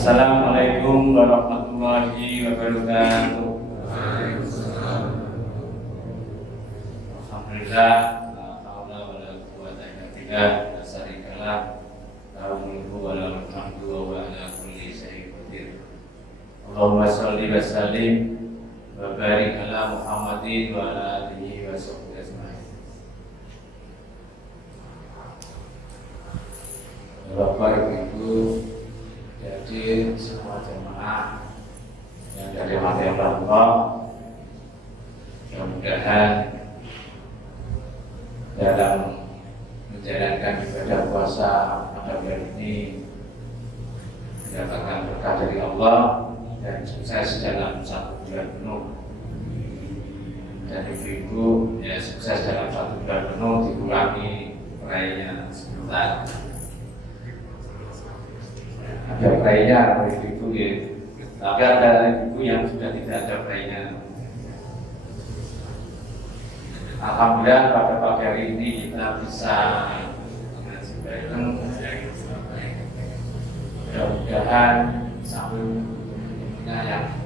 Assalamualaikum warahmatullahi wabarakatuh. Alhamdulillah, la haula wala quwwata illa billah, la syarikalah, lahu mulku wa lahu hamdu wa huwa ala kulli syai'in qadir. Allahumma shalli wa sallim wa barik ala Muhammadin wa ala alihi wa sahbihi ajma'in. Bapak Ibu, jadi semua jemaah yang dari mati yang Allah, mudah-mudahan dalam menjalankan ibadah puasa pada bulan ini mendapatkan berkah dari Allah dan sukses dalam 1 bulan penuh. Dan ibu ya sukses dalam 1 bulan penuh, dikurangi perayaan sebentar. Ada perayaan ibu ya, tapi ada ibu yang sudah tidak ada perayaan. Alhamdulillah pada pagi hari ini kita bisa mengaji bareng. Mudah-mudahan sambil yang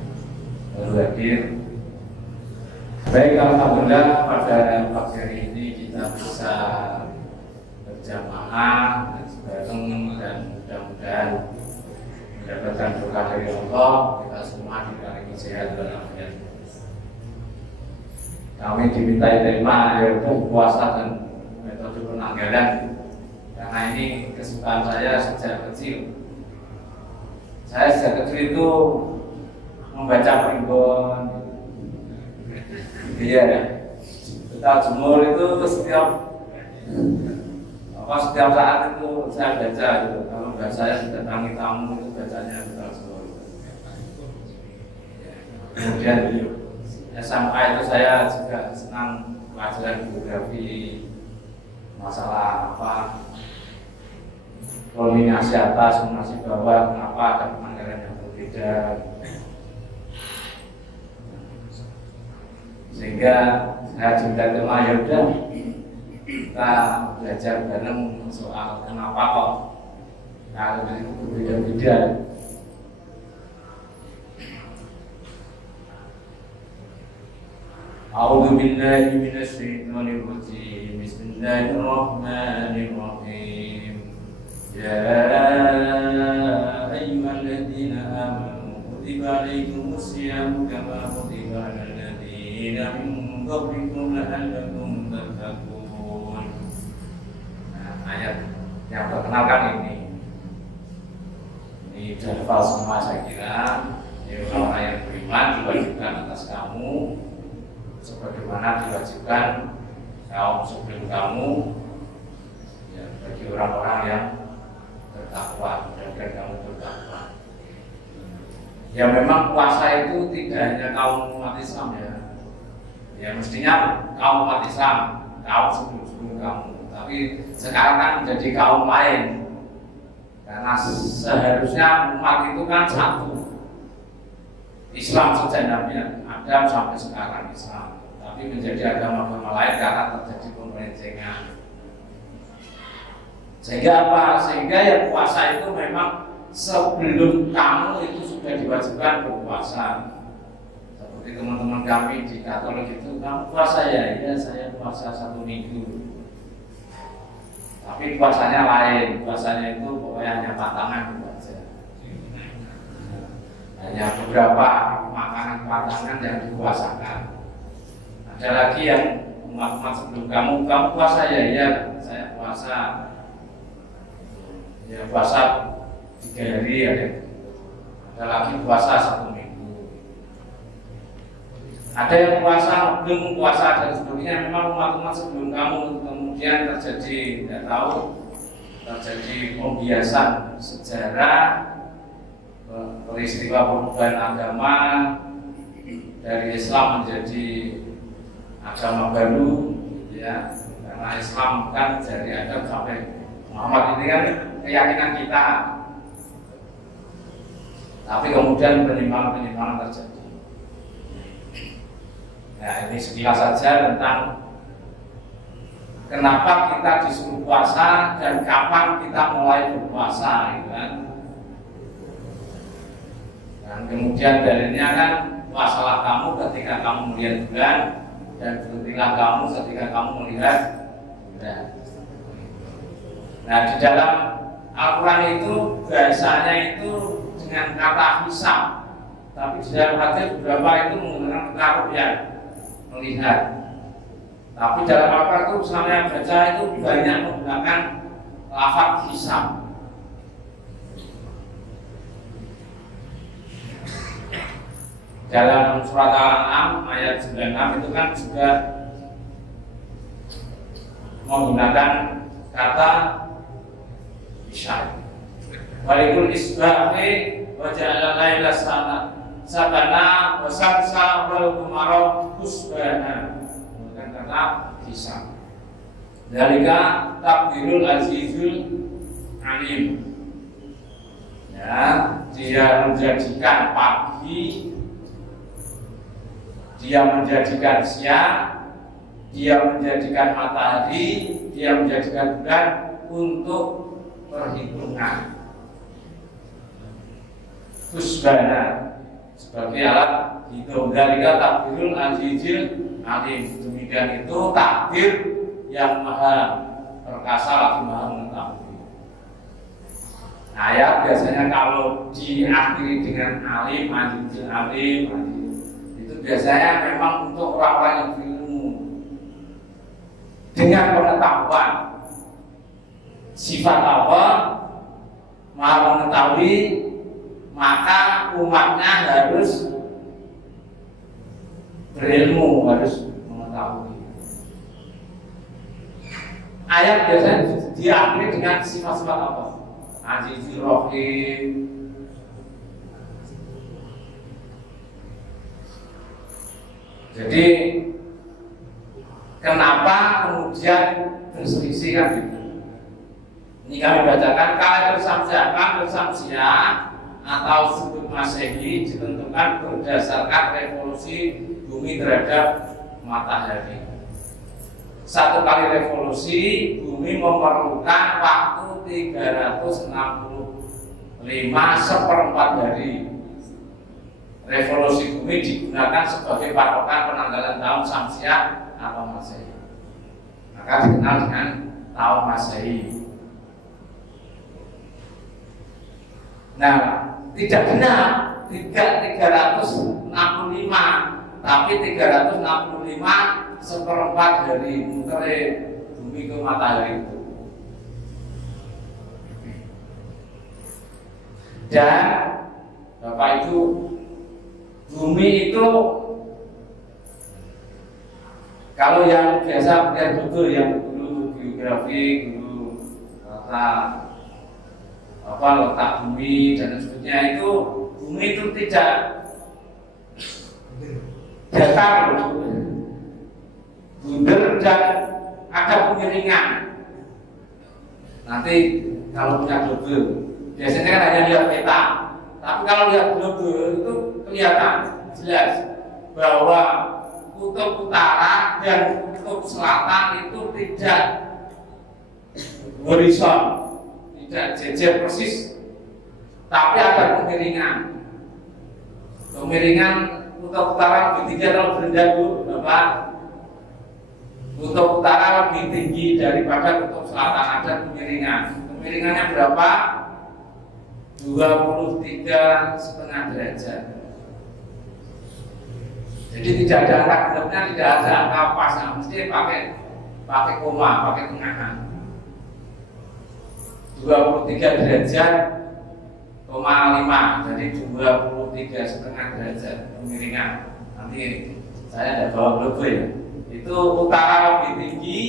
baru hadir. Baik, alhamdulillah pada pagi hari ini kita bisa berjamaah mengaji bareng dan mudah-mudahan mendapatkan berkah dari Allah. Kita semua diberi sehat walafiat. Kami dimintai tema yaitu puasa dan metode penanggalan, karena ini kesukaan saya sejak kecil. Saya sejak kecil itu membaca primbon, iya, kita jemur itu setiap saat itu saya baca gitu. Kalau nggak saya didatangi tamu itu bacanya kita jemur. Kemudian SMA itu saya juga senang pelajaran geografi, masalah koordinasi atas, koordinasi bawah, kenapa ada penanggalan yang berbeda, sehingga saya juga tema ya udah kita belajar bareng soal kenapa kok kalau itu berbeda-beda. A'udzu billahi minasy syaithanir rajim. Bismillahirrahmanirrahim. Ya ayyuhalladzina amanu kutiba alaikumus syiyamu kama kutiba alal ladzina min qablikum la'allakum tattaqun. Nah, ayat yang terkenal kan ini hafal semua saya kira. Ya, orang yang beriman diwajibkan atas kamu sebagaimana diwajibkan kaum sebelum kamu, ya, bagi orang-orang yang bertakwa, dan kamu bertakwa. Ya memang puasa itu tidak hanya kaum umat Islam ya. Ya mestinya kaum umat Islam, kaum sebelum kamu. Tapi sekarang kan menjadi kaum lain. Karena seharusnya umat itu kan satu. Islam sejak Nabi Adam sampai sekarang Islam, tapi menjadi agama-agama lain karena terjadi pembencengan. Sehingga apa? Sehingga ya puasa itu memang sebelum kamu itu sudah diwajibkan berpuasa. Seperti teman-teman kami di Katolik itu, kamu puasa ya? Iya, saya puasa 1 minggu. Tapi puasanya lain, puasanya itu pokoknya hanya patangan gitu aja. Hanya beberapa makanan patangan yang dipuasakan. Ada lagi yang umat-umat sebelum kamu puasa ya? Iya, saya puasa. Ya puasa 3 hari ada. Ada lagi puasa 1 minggu. Ada yang puasa belum puasa dan sebagainya. Memang umat-umat sebelum kamu kemudian terjadi, tidak tahu, terjadi pembiasan sejarah, peristiwa perubahan agama dari Islam menjadi agama baru, ya. Karena Islam kan dari Adam sampai Muhammad ini kan keyakinan kita. Tapi kemudian penyimpangan terjadi. Nah, ini sekilas saja tentang kenapa kita disuruh puasa dan kapan kita mulai berpuasa, gitu kan? Dan kemudian dalilnya kan masalah kamu ketika kamu melihat bulan dan berhentilah kamu ketika kamu melihat bulan. Nah, di dalam Al-Quran itu bahasanya itu dengan kata hisab, tapi di dalam hadis beberapa itu menggunakan kata ru'yah, melihat. Tapi dalam Al-Quran itu saya baca itu banyak menggunakan lafaz hisab. Dalam surat Al-An'am ayat 96 itu kan juga menggunakan kata isyarat. Walikul isbahi wa ja'ala laila sakana wa samsa wal qamara husbana. Menggunakan kata hisab. Dalika takdirul azizul alim. Ya, dia menjadikan pagi, dia menjadikan siang, dia menjadikan matahari, dia menjadikan bulan untuk perhitungan husbana sebagai alat hitung. Dalika takdirul azizil alim. Demikian itu takdir yang maha perkasa lagi maha mengetahui. Ayat biasanya kalau diakhiri dengan alim, azizil alim, itu biasanya memang untuk orang-orang yang berilmu dengan pengetahuan sifat Allah, maha mengetahui, maka umatnya harus berilmu, harus mengetahui. Ayat biasanya diakhiri dengan sifat-sifat Allah, Azizir Rahim. Jadi kenapa kemudian berselisih kan gitu? Ini kami bacakan kalender Syamsiah atau sudut Masehi ditentukan berdasarkan revolusi bumi terhadap matahari. Satu kali revolusi bumi memerlukan waktu 365 seperempat hari. Revolusi bumi digunakan sebagai patokan penanggalan tahun Syamsiah atau Masehi. Maka dikenal dengan tahun Masehi. Nah, tidak benar, tidak 365, tapi 365 seperempat dari muter bumi ke matahari itu. Dan Bapak Ibu, bumi itu kalau yang biasa lihat betul, yang dulu geografi, dulu letak bumi dan sebagainya, itu bumi itu tidak datar, bundar dan ada kemiringan. Nanti kalau punya global, biasanya kan hanya lihat peta, tapi kalau lihat global itu kelihatan jelas bahwa kutub utara dan kutub selatan itu tidak horizon, tidak jejer persis, tapi ada kemiringan. Kemiringan kutub utara lebih tinggi atau berendah Bu, Bapak? Kutub utara lebih tinggi daripada kutub selatan, ada kemiringan. Kemiringannya berapa? 23,5 derajat. Jadi tidak ada angka genapnya, tidak ada angka pasnya, mesti pakai koma, pakai tengahan. 23 derajat, 5, jadi 23,5 derajat kemiringan. Nanti saya tidak bawa global ya. Itu utara lebih tinggi,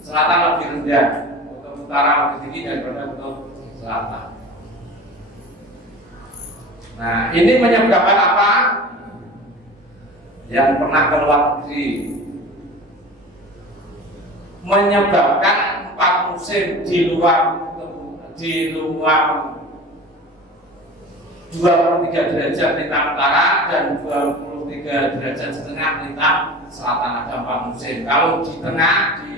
selatan lebih rendah. Kutub utara lebih tinggi daripada kutub selatan. Nah, ini menyebabkan apa? Yang pernah ke luar negeri, menyebabkan 4 musim di luar 23 derajat lintang utara dan 23,5 derajat lintang selatan, ada 4 musim. Kalau di tengah di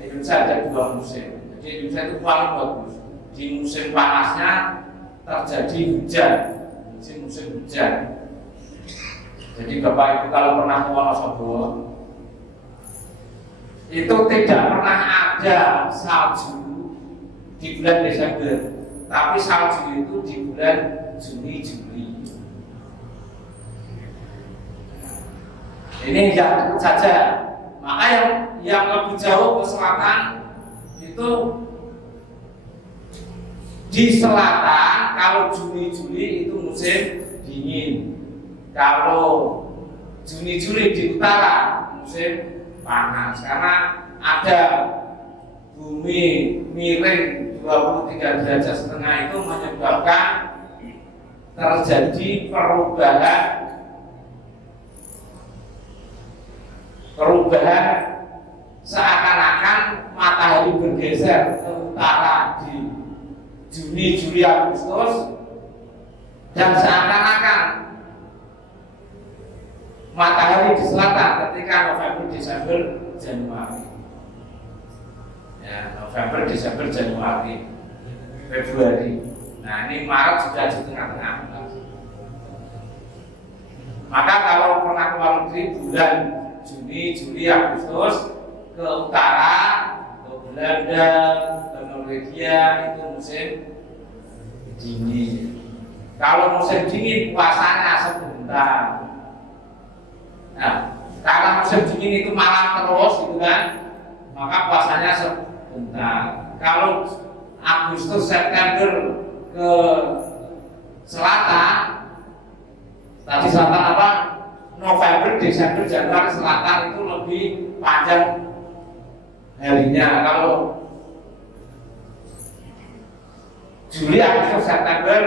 Indonesia ada 2 musim. Jadi Indonesia itu paling bagus. Di musim panasnya terjadi hujan musim hujan. Jadi Bapak Ibu kalau pernah ke Wonosobo, itu tidak pernah ada salju di bulan Desember, tapi salju itu di bulan Juni Juli. Ini yang dekat saja. Maka yang lebih jauh ke selatan itu di selatan kalau Juni Juli itu musim dingin. Kalau Juni Juli di utara musim panas karena ada bumi miring 23,5 derajat itu menyebabkan terjadi perubahan seakan-akan matahari bergeser ke utara di Juni, Juli, Agustus, dan seakan-akan matahari di selatan ketika November, Desember, Januari. Ya, November, Desember, Januari, Februari. Nah, ini Maret sudah di tengah-tengah. Maka kalau pernah ke luar negeri bulan Juni, Juli, Agustus ke utara, ke Belanda, ke Norwegia itu musim dingin. Kalau musim dingin puasanya sebentar. Nah, karena musim dingin itu malam terus gitu kan, maka puasanya sebentar. Kalau Agustus, September ke selatan, tadi selatan apa? November, Desember, Januari, selatan itu lebih panjang harinya. Kalau Juli, Agustus, September,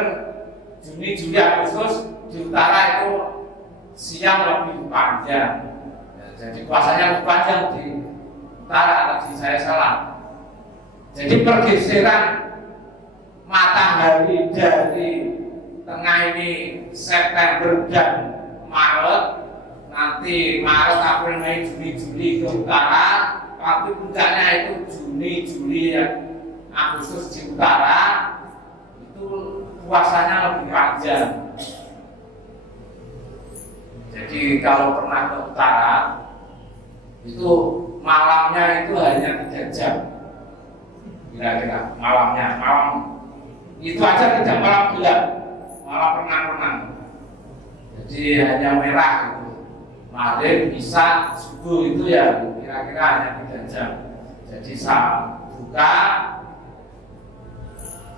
Juni, Juli, Agustus di utara itu siang lebih panjang. Ya, jadi puasanya lebih panjang di utara. Tadi saya salah. Jadi pergeseran matahari dari tengah ini September dan Maret, nanti Maret, April, Mei, Juni, Juli ke utara, tapi puncaknya itu Juni, Juli, Agustus di utara, itu puasanya lebih panjang. Jadi kalau pernah ke utara, itu malamnya itu hanya 3 jam, kira-kira malamnya, malam itu aja tidak malam gelap, malam renang-renang. Jadi hanya merah gitu. Maghrib, isya, subuh itu ya kira-kira hanya 3 jam. Jadi saat buka,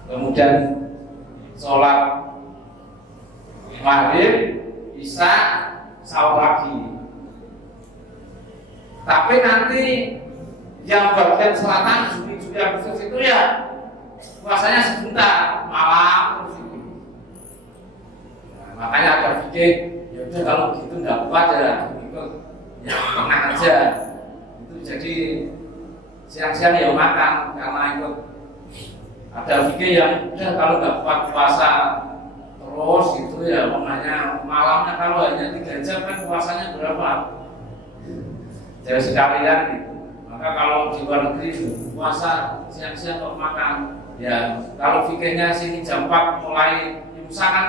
kemudian sholat maghrib, isya, sahur lagi. Tapi nanti yang bagian selatan Juni, Juli, Agustus itu ya puasanya sebentar, malam terus itu. Nah, makanya ada fikih, ya udah kalau gitu nggak kuat ya, ikut yang tengah aja. Itu jadi siang-siang ya makan karena ikut. Ada fikih yang udah kalau nggak kuat puasa terus itu ya makanya malamnya kalau hanya 3 jam kan puasanya berapa? Jadi sekalian gitu. Maka kalau di luar negeri puasa siang-siang kok makan. Ya kalau fikirnya sini jam 4 mulai imsak kan,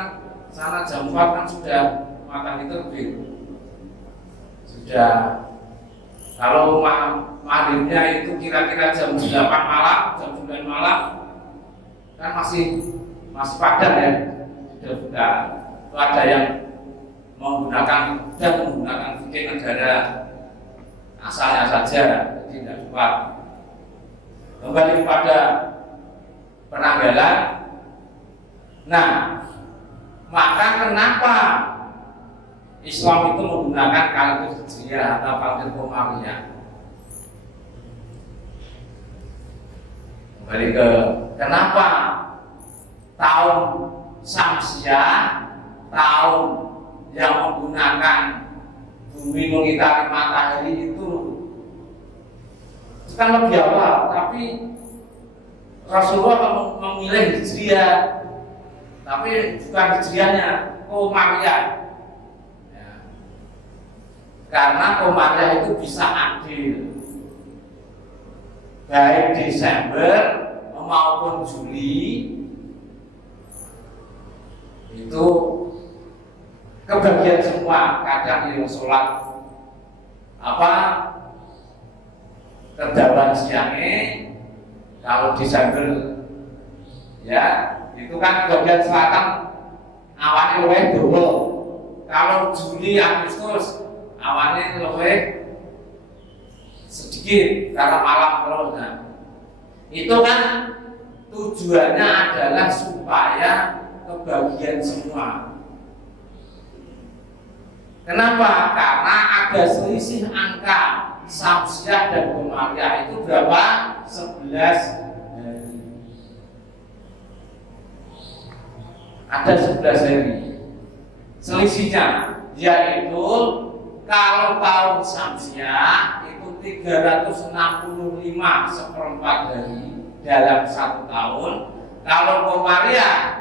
sana jam 4 kan sudah makan itu lebih. Sudah. Kalau maghribnya itu kira-kira jam 8 malam, jam 9 malam kan masih padat ya, sudah buka. Itu ada yang menggunakan fikir negara asalnya saja, jadi tidak kuat. Kembali kepada penanggalan. Nah, maka kenapa Islam itu menggunakan kalender Hijriah atau kalender Qamariyah? Kembali ke kenapa tahun Syamsiah, tahun yang menggunakan bumi mengitari matahari itu kan lebih awal, tapi Rasulullah memilih Hijriah, tapi bukan Hijriahnya, Qamariyah. Ya. Karena Qamariyah itu bisa adil, baik Desember maupun Juli itu kebagian semua. Kadang yang sholat apa kedawan siangnya, kalau di Sambil ya itu kan bagian selatan awannya luwih dawa. Kalau Juli Agustus awannya luwih sedikit karena malam terus. Nah, itu kan tujuannya adalah supaya kebagian semua. Kenapa? Karena ada selisih angka Samsiah dan Komariah itu berapa? 11 hari. Ada 11 hari selisihnya, yaitu kalau tahun Samsiah itu 365 seperempat hari dalam 1 tahun. Kalau Komariah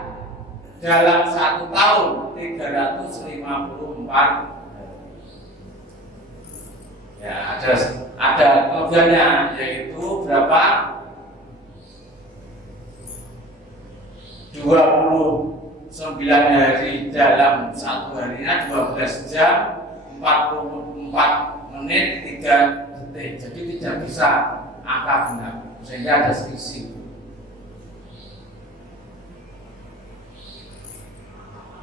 dalam 1 tahun 354. Ya, ada kelebihannya, yaitu berapa? 29 hari dalam 1 harinya, 12 jam 44 menit 3 detik. Jadi tidak bisa angka genap, sehingga ada selisih.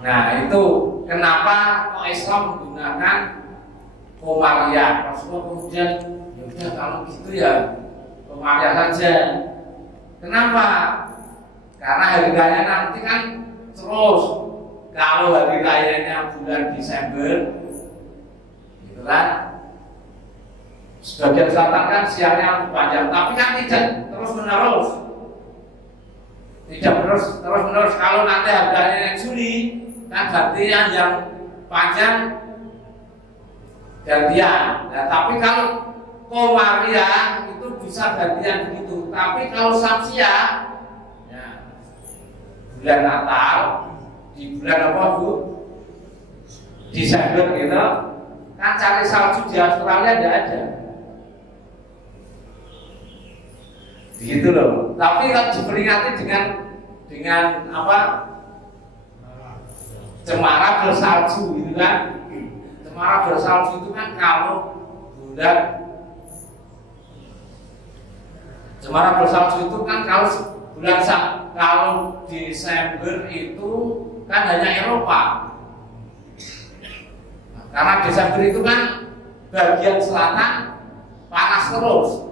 Nah, itu kenapa kok Islam menggunakan Komariah. Rasulullah kemudian ya udah kalau gitu ya Komariah saja. Kenapa? Karena hari raya nanti kan terus. Kalau hari rayanya bulan Desember, gitu kan, sebagian selatan kan siangnya panjang, tapi kan tidak terus menerus. Tidak terus menerus. Kalau nanti harganya Juli, kan gantian yang panjang gantian. Nah, tapi kalau Komariah itu bisa gantian begitu. Tapi kalau Samsiah, ya, bulan Natal di bulan apa Bu? Desember gitu, kan cari salju di Australia tidak ada. Begitu loh. Tapi kalau diperingati dengan apa? Cemara bersalju gitu kan. Cemara bersalju itu kan kalau bulan Cemara bersalju itu kan kalau Desember itu kan hanya Eropa. Nah, karena Desember itu kan bagian selatan panas terus.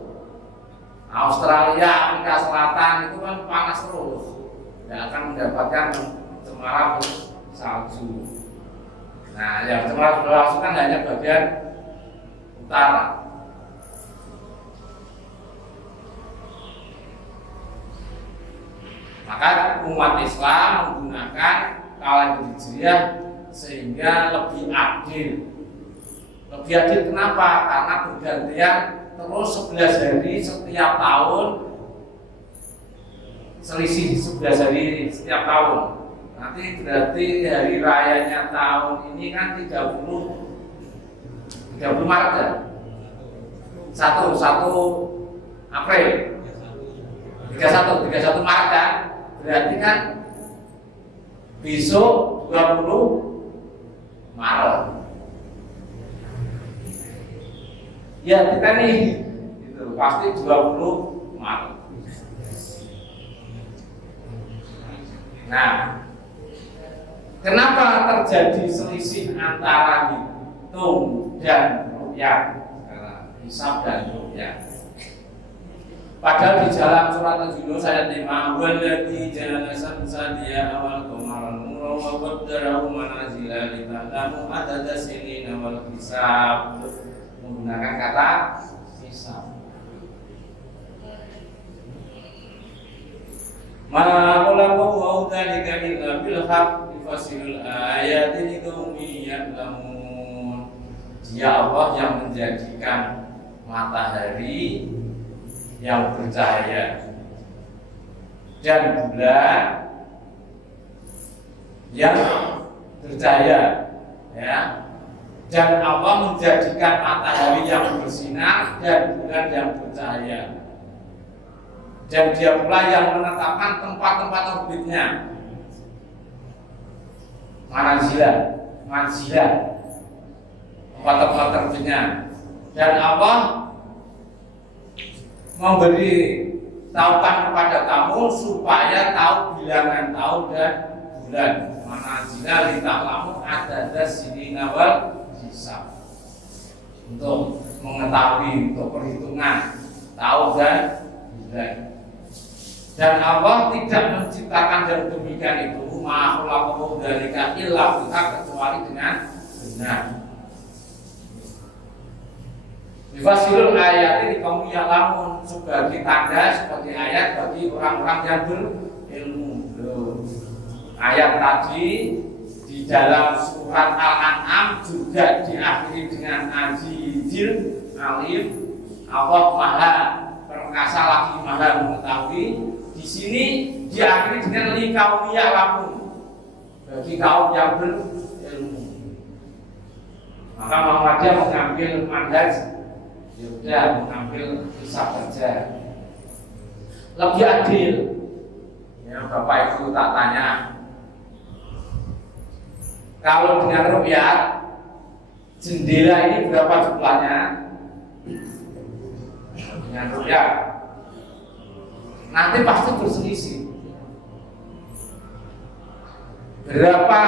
Australia, Afrika Selatan itu kan panas terus. Tidak akan mendapatkan cemara bersalju. Nah, yang cemara bersalju kan hanya bagian utara. Maka umat Islam menggunakan kalender Hijriah sehingga lebih adil. Lebih adil kenapa? Karena bergantian terus 11 hari setiap tahun, selisih 11 hari setiap tahun. Nanti berarti hari rayanya tahun ini kan 30 Maret ya? 1 April 31 Maret kan? Berarti kan besok 20 Maret. Ya kita nih itu pasti 20 Maret. Nah, kenapa terjadi selisih antara hitung dan ru'yah? Hisab dan ru'yah. Padahal di dalam surat Al-Yunus ayat 5, "Walladzi ja'ala syamsa diya wal qamara nuran wa qaddarahu manazila lita'lamu adada sinina wal hisab." Menggunakan kata hisab. Ma khalaqahu wa dzalika illa bil haqqi fasilul ayati liqaumin ya'lamun. Dia Allah yang menjadikan matahari yang bercahaya dan bulan yang bercahaya, ya. Dan Allah menjadikan matahari yang bersinar dan bulan yang bercahaya. Dan Dia pula yang menetapkan tempat-tempat orbitnya. Manazila, manzilah, tempat-tempat terbitnya. Dan Allah memberi taukan kepada kamu supaya tahu bilangan tahun dan bulan. Manzilah lita'lamu adada sinina wal hisab. Untuk mengetahui, untuk perhitungan tahun dan bulan. Dan Allah tidak menciptakan dan demikian itu ma'akhlaqahu dzalika illa biha kecuali dengan benar. Difasirul ayat ini kaum yang lamun sebagai tanda, sebagai ayat bagi orang-orang yang berilmu. Ayat tadi di dalam surat Al-An'am juga diakhiri dengan azizil alim. Allah Maha perkasa lagi Maha mengetahui. Di sini diakhiri dengan likaum ya'lamun, bagi kaum yang berilmu. Maka Muhammadiyah mengambil manhaj, ya mengambil hisab saja, lebih adil. Ya Bapak Ibu tak tanya, kalau dengan rupiah jendela ini berapa jumlahnya? Dengan rupiah nanti pasti berselisih. Berapa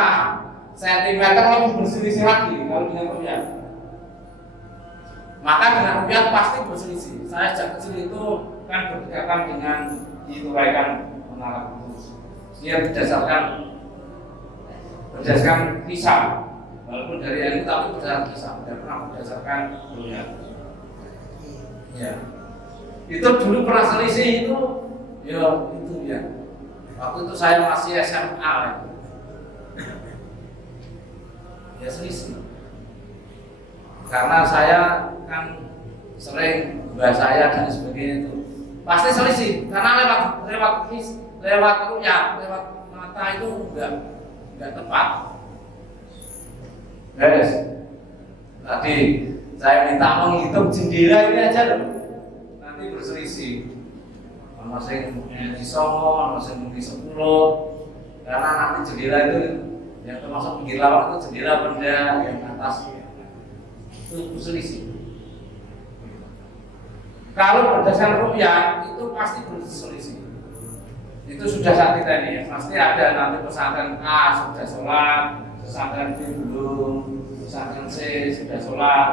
sentimeter lebih berselisih lagi kalau dengan rupiah. Maka dengan rupiah pasti berselisih. Saya sejak kecil itu kan berdekatan dengan dituraikan menara kudus. Dia berdasarkan hisab, walaupun dari yang itu tapi berdasarkan hisab, tidak pernah berdasarkan rupiah. Ya, itu dulu pernah selisih itu, ya itu ya. Waktu itu saya masih SMA, ya selisih. Karena saya kan sering bahasa saya dan sebagainya itu pasti selisih, karena lewat rupiah, lewat mata itu enggak tepat. Guys, tadi saya minta menghitung jendela ini aja loh, nanti berselisih. Ono sing di Songo, ono sing di 10. Karena nanti jendela itu yang termasuk pinggir lawang itu jendela benda yang atas itu berselisih. Kalau berdasarkan rupiah itu pasti berselisih. Itu sudah saat kita ini ya. Pasti ada nanti pesantren A sudah sholat, pesantren B belum, pesantren C sudah sholat.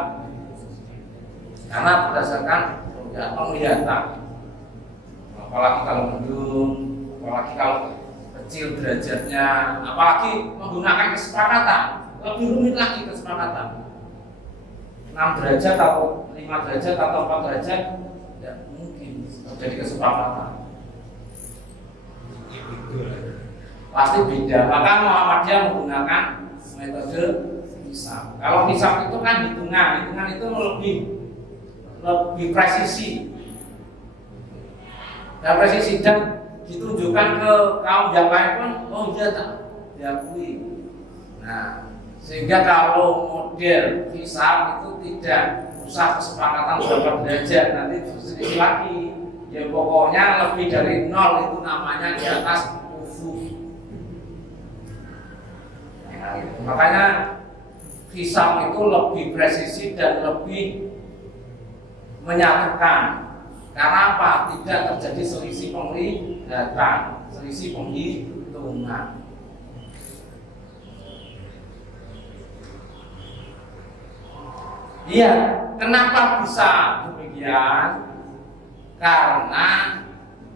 Karena berdasarkan ya, penglihatan. Apalagi kalau mendung, apalagi kalau kecil derajatnya, apalagi menggunakan kesepakatan, lebih rumit lagi kesepakatan. 6 derajat atau 5 derajat atau 4 derajat tidak mungkin terjadi kesepakatan. Pasti beda. Maka Muhammadiyah menggunakan metode hisab. Kalau hisab itu kan hitungan itu lebih presisi. Dan presisi dan ditunjukkan ke kaum yang lain pun, oh iya tak diakui. Nah, sehingga kalau model hisab itu tidak usah kesepakatan berapa derajat, nanti berselisih lagi. Ya pokoknya lebih dari 0 itu namanya di atas ufuk. Makanya hisab itu lebih presisi dan lebih menyatukan. Karena apa? Tidak terjadi selisih penglihatan, selisih penghitungan. Iya, kenapa bisa demikian? Karena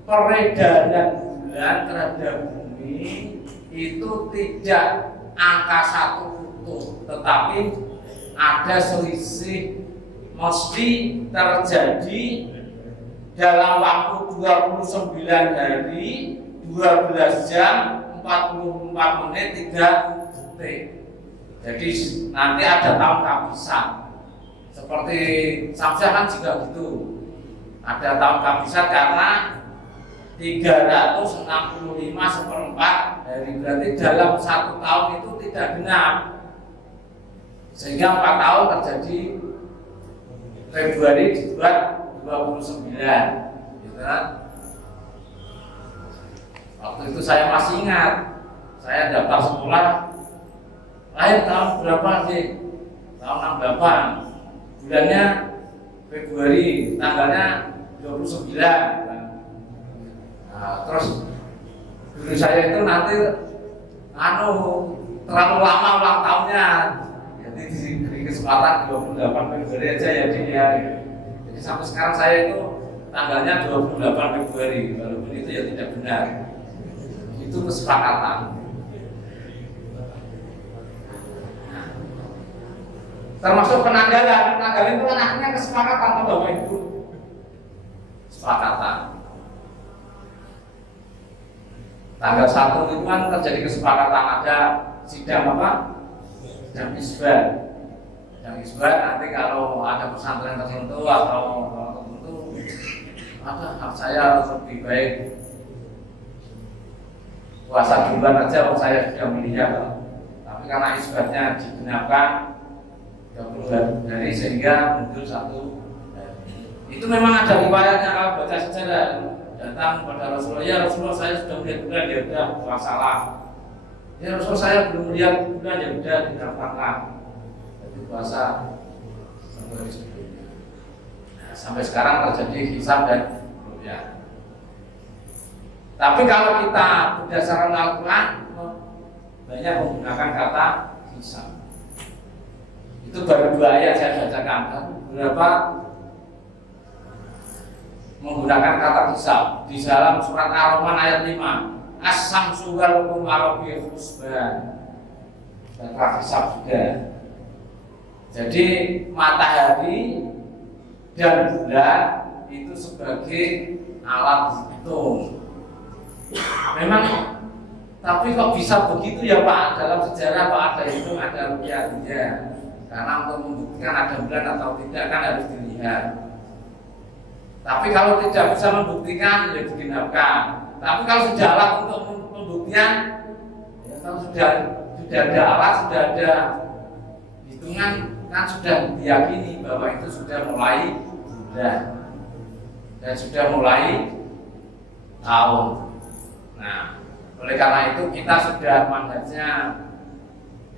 peredaran bulan terhadap bumi itu tidak angka 1 utuh, tetapi ada selisih, mesti terjadi dalam waktu 29 hari, 12 jam, 44 menit, 3 detik. Jadi nanti ada tahun kabisan. Seperti Samsiah kan juga gitu. Ada tahun kabisan karena 365/4 hari, berarti dalam 1 tahun itu tidak genap. Sehingga 4 tahun terjadi Februari dibuat 29, gitu kan? Waktu itu saya masih ingat, saya daftar sekolah lahir tahun berapa sih? Tahun 68. Bulannya Februari, tanggalnya 29. Nah, terus guru saya itu nanti terlalu lama ulang tahunnya. Jadi diberi kesempatan 28 Februari aja ya dia. Jadi sampai sekarang saya itu tanggalnya 28 Februari, walaupun itu ya tidak benar. Itu kesepakatan. Termasuk penanggalan itu kan akhirnya kesepakatan Bapak Ibu. Kesepakatan. Tanggal 1 itu kan terjadi kesepakatan ada sidang apa? Sidang isbat. Sidang isbat nanti kalau ada pesantren tertentu atau tertentu ada hak saya lebih baik puasa duluan aja kalau saya sudah melihat. Tapi karena isbatnya digenapkan 20 hari sehingga mundur 1 hari. Itu memang ada riwayatnya kalau baca sejarah. Datang kepada Rasulullah, ya Rasulullah saya sudah melihat bulan, ya sudah puasalah. Ya Rasulullah saya belum melihat bulan, ya sudah didaftarkan. Jadi puasa sampai sebelumnya. Nah, sampai sekarang terjadi hisab dan ru'yah. Tapi kalau kita berdasarkan Al-Quran banyak menggunakan kata hisab. Itu baru 2 ayat saya bacakan. Berapa menggunakan kata hisab di dalam surat Ar-Rahman ayat 5. As-samsu wal qamaru bi husban. Kata hisab juga. Jadi matahari dan bulan itu sebagai alat hitung. Memang tapi kok bisa begitu ya Pak? Dalam sejarah Pak ada hitung, ada rupiahnya. Karena untuk membuktikan ada bulan atau tidak kan harus dilihat. Tapi kalau tidak bisa membuktikan, ya digenapkan. Tapi kalau sudah alat untuk pembuktian, ya kalau sudah ada alat, sudah ada hitungan, kan sudah diyakini bahwa itu sudah mulai bulan dan sudah mulai tahun. Nah, oleh karena itu kita sudah manhajnya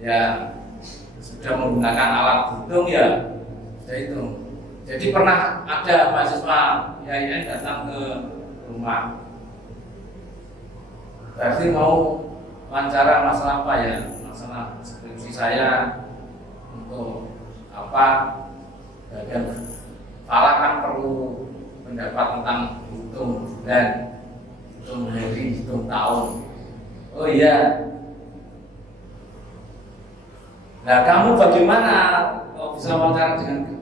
ya sudah menggunakan alat hitung ya sudah hitung. Jadi pernah ada mahasiswa IAIN datang ke rumah. Berarti mau wawancara masalah apa ya? Masalah skripsi saya untuk apa? Bagian Falak kan perlu pendapat tentang hitung bulan, hitung hari, hitung tahun. Oh iya. Nah kamu bagaimana? Kok bisa wawancara dengan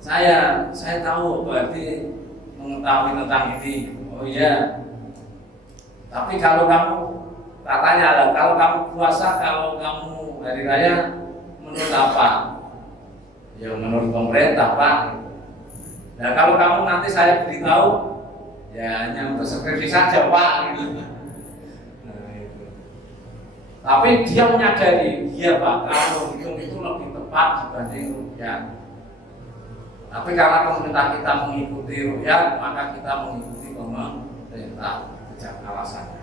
saya tahu berarti mengetahui tentang ini. Oh iya. Tapi kalau kamu katanya lah, kalau kamu puasa, kalau kamu hari raya menurut apa? Ya menurut pemerintah Pak. Nah kalau kamu nanti saya beritahu, ya hanya untuk skripsi saja Pak. Gitu. Nah, itu. Tapi dia menyadari, iya Pak, kalau hitung itu lebih tepat dibanding rupiah. Tapi karena pemerintah kita mengikuti rupiah, maka kita mengikuti pemerintah. Alasannya.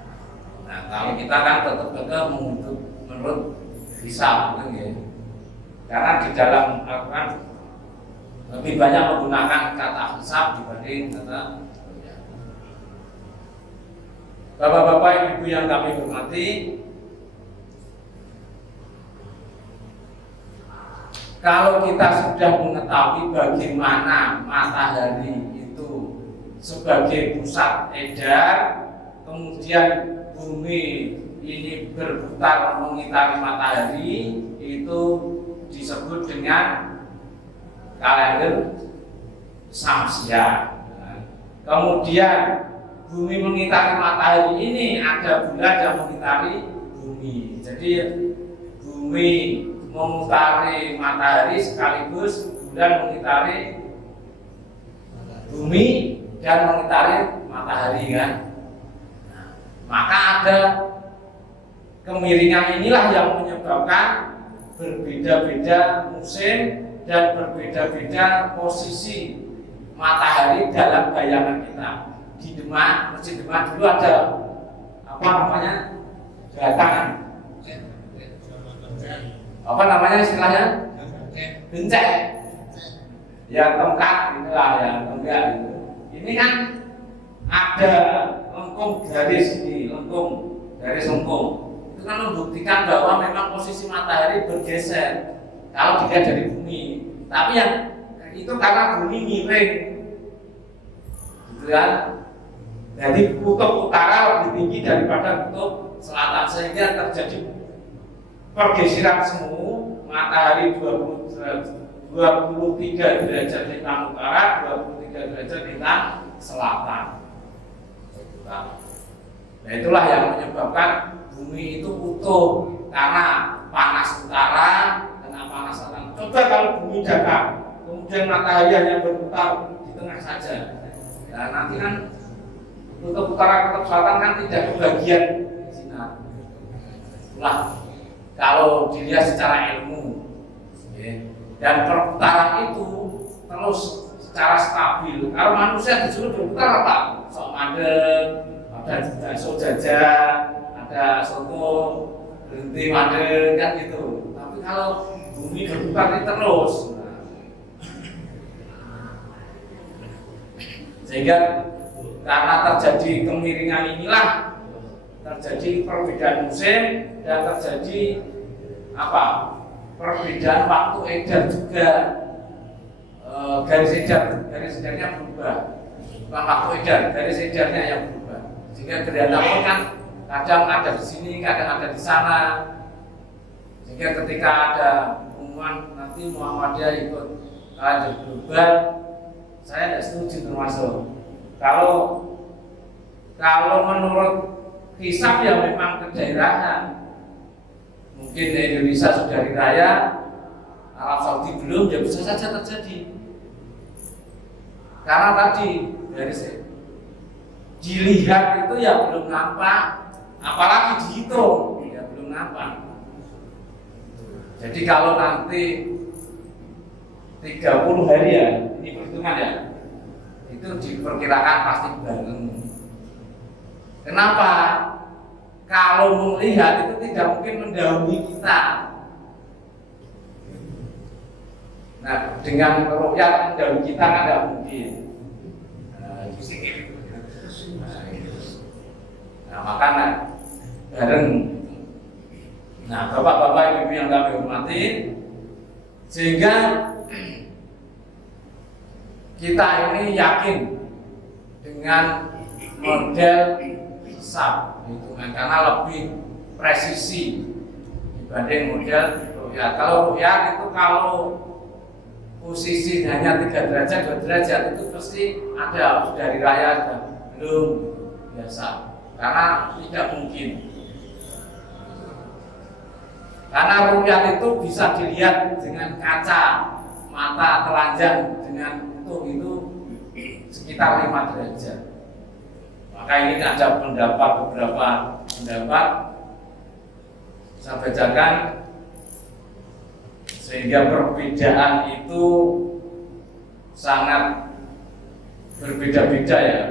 Nah, kalau kita kan tetap menurut hisab, gitu. Karena di dalam Al-Quran lebih banyak menggunakan kata hisab dibanding kata rupiah. Bapak-bapak, ibu yang kami hormati, kalau kita sudah mengetahui bagaimana matahari itu sebagai pusat edar, kemudian bumi ini berputar mengitari matahari, itu disebut dengan kalender Syamsiah. Kemudian bumi mengitari matahari ini, ada bulan yang mengitari bumi. Jadi bumi mengitari matahari sekaligus bulan mengitari bumi dan mengitari matahari kan. Nah, maka ada kemiringan inilah yang menyebabkan berbeda-beda musim dan berbeda-beda posisi matahari dalam bayangan kita. Di Demak, Masjid Demak dulu ada apa namanya? Batangan. apa namanya istilahnya? Gencet. Ya tongkat itulah ya enggak itu. Ini kan ada lengkung garis ini, lengkung garis lengkung. Itu kan membuktikan bahwa memang posisi matahari bergeser kalau dilihat dari bumi. Tapi yang itu karena bumi miring, gitu kan? Jadi kutub utara lebih tinggi daripada kutub selatan sehingga terjadi pergeseran semu matahari 23 derajat lintang utara, 23 derajat lintang selatan. Nah itulah yang menyebabkan bumi itu utuh karena panas utara dengan panas selatan. Coba kalau bumi datar, kemudian matahari hanya berputar di tengah saja. Nah nanti kan kutub utara, kutub selatan kan tidak kebagian sinar. Itulah kalau dilihat secara ilmu. Dan perputaran itu terus secara stabil. Kalau manusia disuruh berputar apa? Sok madeg, ada bakso jajan, ada soto berhenti madeg kan gitu. Tapi kalau bumi berputar itu terus, sehingga karena terjadi kemiringan inilah terjadi perbedaan musim dan terjadi apa? Perbedaan waktu edar juga, garis edarnya berubah, bukan waktu edar, garis edarnya yang berubah. Sehingga gerhana pun kan kadang ada di sini, kadang ada di sana. Sehingga ketika ada pengumuman nanti Muhammadiyah ikut kalender global, saya tidak setuju termasuk. Kalau menurut hisab ya memang kedaerahan. Mungkin Indonesia sudah raya, Arab Saudi belum, ya bisa saja terjadi. Karena tadi dari dilihat itu ya belum nampak, apalagi dihitung ya belum nampak. Jadi kalau nanti 30 hari ya, ini perhitungan ya, itu diperkirakan pasti bareng. Kenapa? Kalau melihat itu tidak mungkin mendahului kita. Nah, dengan ru'yat mendahului kita kan tidak mungkin. Nah, makanya bareng. Nah, bapak-bapak ibu yang kami hormati, sehingga kita ini yakin dengan model hisab hitungan karena lebih presisi dibanding model ru'yat. Kalau ru'yat itu kalau posisi hanya 3 derajat, 2 derajat itu pasti ada dari raya sudah belum biasa karena tidak mungkin. Karena ru'yat itu bisa dilihat dengan kaca mata telanjang dengan utuh itu sekitar 5 derajat. Maka ini ada beberapa pendapat saya bacakan sehingga perbedaan itu sangat berbeda-beda ya.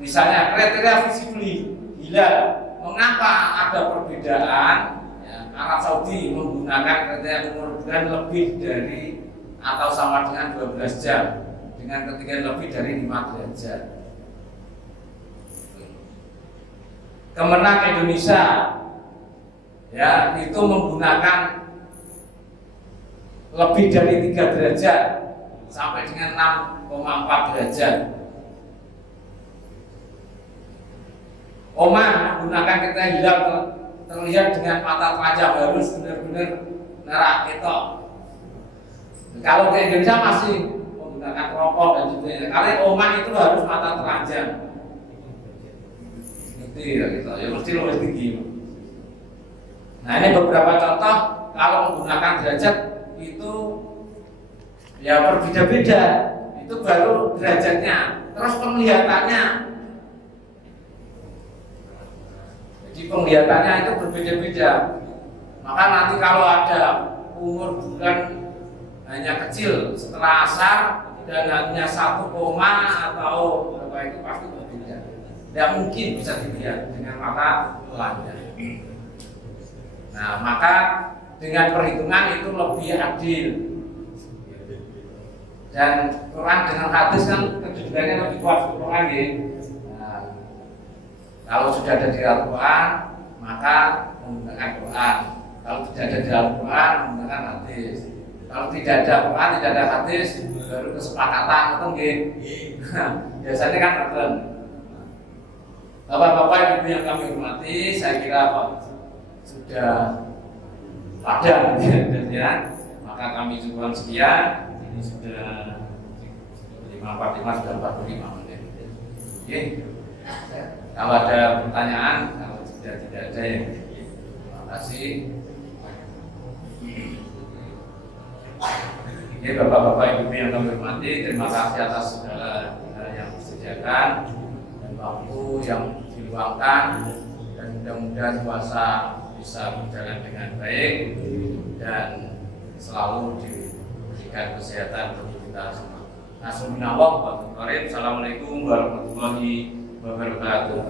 Misalnya kriteria visible hilal, mengapa ada perbedaan? Ya, Arab Saudi menggunakan kriteria umur bulan lebih dari atau sama dengan 12 jam dengan ketinggian lebih dari 5 derajat. Kemenang Indonesia ya itu menggunakan lebih dari 3 derajat sampai dengan 6,4 derajat. Oman menggunakan kita hilal terlihat dengan mata telanjang harus benar-benar merah ketok. Kalau di Indonesia masih menggunakan teropong dan sebagainya. Kali Oman itu harus mata telanjang. Gitu, ya mesti lebih tinggi. Nah ini beberapa contoh kalau menggunakan derajat itu ya berbeda-beda. Itu baru derajatnya. Terus penglihatannya, jadi penglihatannya itu berbeda-beda. Maka nanti kalau ada umur bulan hanya kecil setelah asar dan hanya 1 koma atau berapa itu pasti berbeda. Tidak mungkin bisa dilihat dengan mata telanjang. Nah, maka dengan perhitungan itu lebih adil. Dan Quran dengan hadis kan kedudukannya lebih kuat Quran ya. Nah, kalau sudah ada di Al-Quran maka menggunakan Quran. Kalau tidak ada di Al-Quran menggunakan hadis. Kalau tidak ada Quran, tidak ada hadis, baru kesepakatan itu nggih. Biasanya kan ngoten. Bapak-bapak Ibu yang kami hormati, saya kira sudah padam ya. Maka kami cukupkan sekian. Ini sudah 5:45 sudah 45 menit. Oke. Kalau ada pertanyaan, kalau tidak ada ya. Terima kasih. Ini Bapak-bapak Ibu yang kami hormati, terima kasih atas segala yang disediakan dan waktu yang diluangkan, dan mudah-mudahan puasa bisa berjalan dengan baik dan selalu diberikan kesehatan bagi kita semua. Assalamualaikum warahmatullahi wabarakatuh.